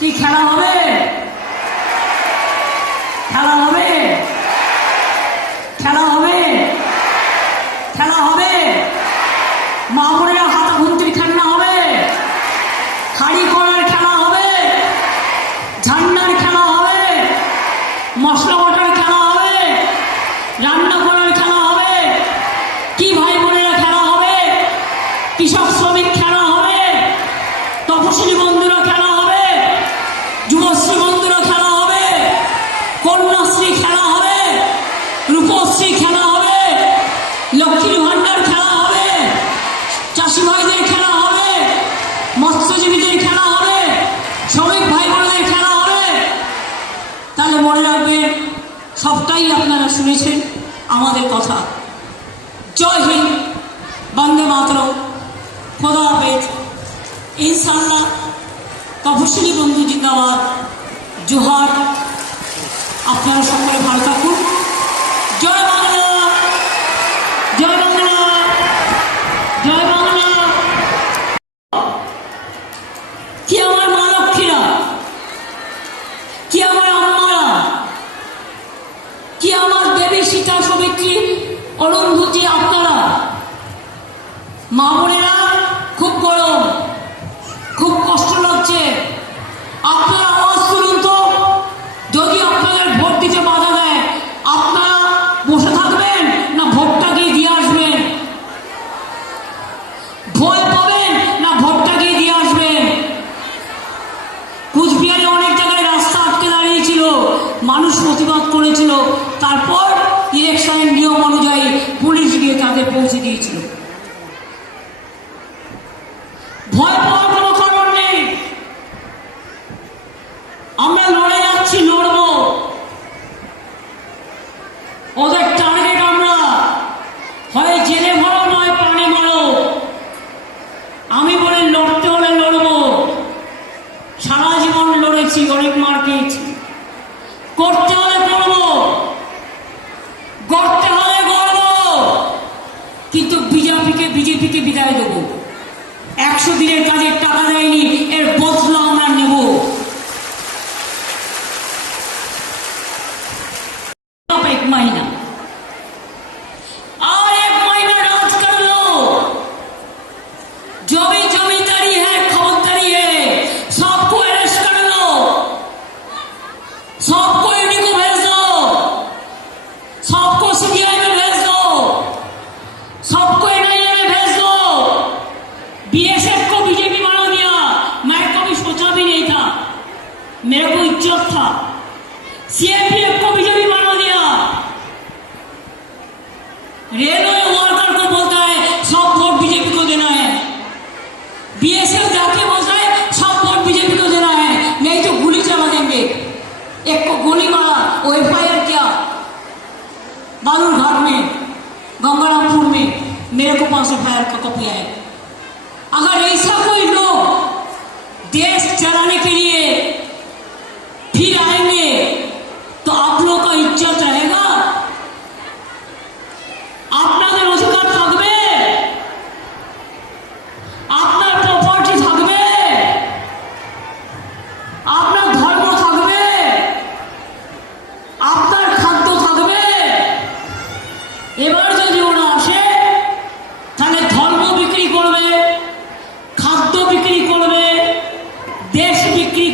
কি খেলা হবে? খেলা হবে? খেলা হবে? খেলা হবে? মা বোনেরা হাতা খুন্তির খেলনা হবে, হাড়ি করার খেলা হবে, ঝান্ডার খেলা হবে, মশলা বাটার খেলা হবে, রান্না করার খেলা হবে, কি ভাই বোনেরা খেলা হবে, কৃষক শ্রমিক খেলা হবে, তপশিলি বন্ধুরা খেলা হবে, যুবশ্রী বন্ধুরা খেলা হবে, কন্যাশ্রী খেলা হবে, রূপশ্রী খেলা হবে, লক্ষ্মীর ভান্ডার খেলা হবে, চাষি ভাইদের খেলা হবে, মৎস্যজীবীদের খেলা হবে, শ্রমিক ভাই বোনদের খেলা হবে। তাহলে মনে রাখবেন, সবটাই আপনারা শুনেছেন আমাদের কথা। জয় হিন্দ, বন্দে মাতরম, খোদা হাফেজ, ইনশাআল্লাহ। তপশিলি বন্ধু জিন্দাবাদ, জোহার। আপনারা সকলে ভালো থাকুন। জয় বাংলা, জয় বাংলা, জয় বাংলা। কি আমার মা লক্ষ্মীরা, কি আমার আম্মারা, কি আমার দেবী সীতা সবিত্রী অরুন্ধতী, আপনারা মা বোনেরা, খুব গরম, খুব কষ্ট লাগছে, আপনারা আওয়াজ তুলুন তো। যদি আপনাদের ভোট দিতে বাধা দেয়, আপনারা বসে থাকবেন না ভোটটা গিয়ে দিয়ে আসবেন? ভয় পাবেন না ভোটটা গিয়ে দিয়ে আসবেন? কুচবিহারে অনেক জায়গায় রাস্তা আটকে দাঁড়িয়েছিল, মানুষ প্রতিবাদ করেছিল, তারপর ইলেকশনের নিয়ম অনুযায়ী পুলিশ গিয়ে তাদের পৌঁছে দিয়েছিল। ভয় পাওয়ার কোনো কারণ নেই। আমরা লড়ে যাচ্ছি, লড়বো। ওদের টার্গেট আমরা হয় জেলে ভরো নয় প্রাণে মারো। আমি বলে লড়তে হলে লড়বো। সারা জীবন লড়েছি, অনেক মার খেয়েছি। করতে হলে করবো, গড়তে হলে গড়বো, কিন্তু বিজেপিকে বিদায় দেবো। 100 দিনের কাজের টাকা দেয়নি, এর বদলা আমরা নেব। एक महीना और 1 महीना राज कर लो। जो भी जमींदारी है, खबरदारी है, सबको अरेस्ट कर लो, सबको ईडी को भेज दो, सबको सीबीआई में भेज दो, सबको एनआईए में भेज दो। बीएसएफ को बीजेपी बना दिया, मैं कभी सोचा भी नहीं था, मेरे को इज्जत था। सीएपीएफ को बीजेपी बना दिया। रेलवे वर्कर को बोलता है सब वोट बीजेपी को देना है, बीएसएफ जाके बोलता है सब वोट बीजेपी को देना है, नहीं तो गोली चला देंगे। एक को गोली मारा, वो एफआईआर किया बालूरघाट में, गंगारामपुर में, मेरे को पास एफआईआर का कॉपी है। अगर ऐसा कोई लोग देश चलाने के लिए फिर आएंगे तो आप लोग का इज्जत रहेगा, আপনাদের অধিকার থাকবে, আপনার প্রপার্টি থাকবে, আপনার ধর্ম থাকবে, আপনার খাদ্য থাকবে। এবার যদি ওরা আসে, তাহলে ধর্ম বিক্রি করবে, খাদ্য বিক্রি করবে, দেশ বিক্রি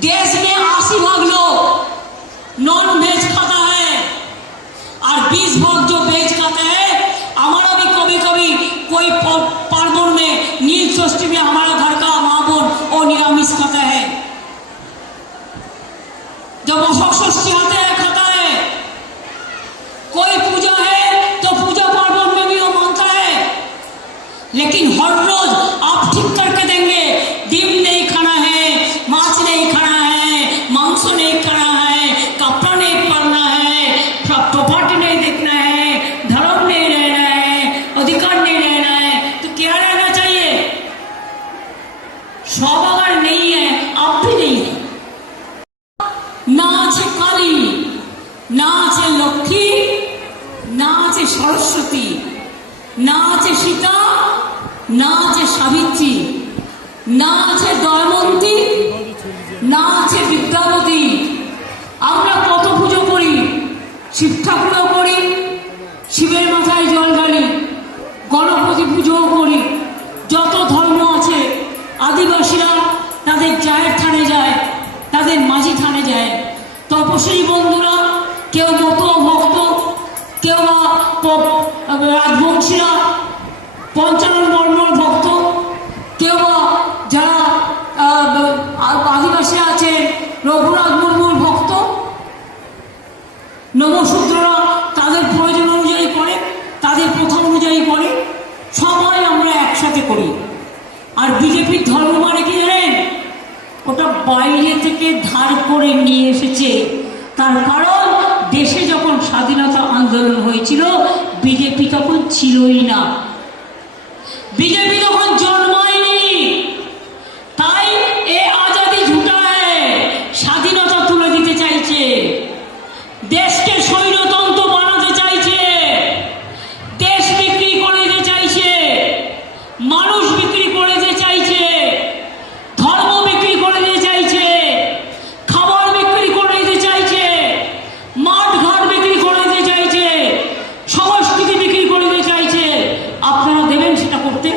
देश में 80% लोग नॉन वेज खाता है और 20% जो वेज खाता है। हमारा भी कभी कभी कोई पार्वण में नील षष्ठी में हमारा घर का माँ बोन वो निरामिष खाता है। जब अशोक षष्ठी आते हैं खाता है। कोई पूजा है तो पूजा पार्वण में भी वो मानता है। लेकिन हर रोज आप ठीक करके देंगे, डिम नहीं खाना है, माछ नहीं खाना है, मांस नहीं खाना है, कपड़ा नहीं पहनना है, प्रॉपर्टी नहीं देखना है, धर्म नहीं रहना है, अधिकार नहीं रहना है, तो क्या रहना चाहिए? सब अगर नहीं है आप भी नहीं है। ना আছে কালী, না আছে লক্ষ্মী, না আছে সরস্বতী, না আছে সীতা, না আছে সাবিত্রী, না আছে দময়ন্তী, না আছে বিদ্যাবতী। আমরা কত পুজো করি, শিব ঠাকুরও করি, শিবের মাথায় জল ঢালি, গণপতি পুজোও করি। যত ধর্ম আছে আদিবাসীরা তাদের জায়ের থানে যায়, তাদের মাঝি থানে যায়। তপস্বী বন্ধুরা কেউ মতো ভক্ত, কেউ বা রাজবংশীরা পঞ্চানন বর্মর ভক্ত, কেউ বা যারা আদিবাসীরা আছে রঘুনাথ মুর্মুর ভক্ত, নমশূদ্ররা তাদের প্রয়োজন অনুযায়ী করে, তাদের প্রথা অনুযায়ী করে। সবাই আমরা একসাথে করি। আর বিজেপির ধর্ম মানে কি জানেন? ওটা বাইরে থেকে ধার করে নিয়ে এসেছে। তার কারণ দেশে যখন স্বাধীনতা আন্দোলন হয়েছিল বিজেপি তখন ছিলই না, বিজেপি তখন জন্মায়নি। তাই এ আজাদি ঝুটা স্বাধীনতা তুলে দিতে চাইছে, দেশকে স্বৈরতন্ত্র বানাতে চাইছে, দেশ বিক্রি করে দিতে চাইছে, মানুষ বিক্রি করে দিতে চাইছে, ধর্ম বিক্রি করে দিতে চাইছে, খাবার বিক্রি করে দিতে চাইছে, মাঠ ঘাট বিক্রি করে দিতে চাইছে, সংস্কৃতি বিক্রি করে দিতে চাইছে। আপনারা দেবেন সেটা করতে?